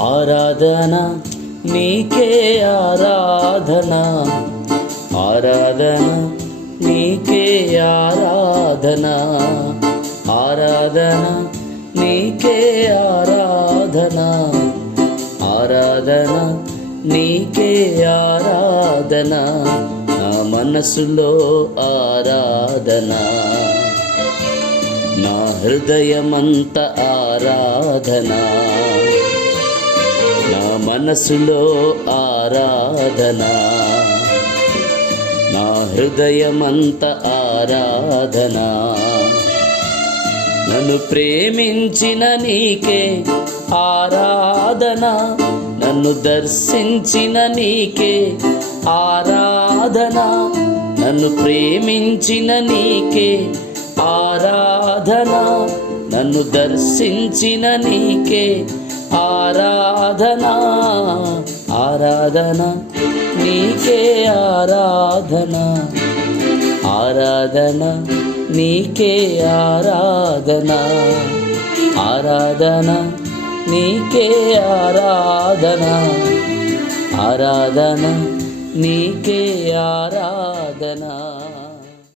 ఆరాధన నీకే ఆరాధన, ఆరాధన నీకే ఆరాధన, ఆరాధన నీకే ఆరాధన, ఆరాధన నీకే ఆరాధన, నా మనసులో ఆరాధన, నా హృదయమంత ఆరాధన, నా మనసులో ఆరాధన, నా హృదయమంత ఆరాధన, నన్ను ప్రేమించిన నీకే ఆరాధన, నన్ను దర్శించిన నీకే ఆరాధన, నన్ను ప్రేమించిన నీకే ఆరాధన, నన్ను దర్శించిన నీకే ఆరాధన, ఆరాధన నీకే ఆరాధన, ఆరాధన నీకే ఆరాధన, ఆరాధన నీకే ఆరాధన, ఆరాధన నీకే ఆరాధన.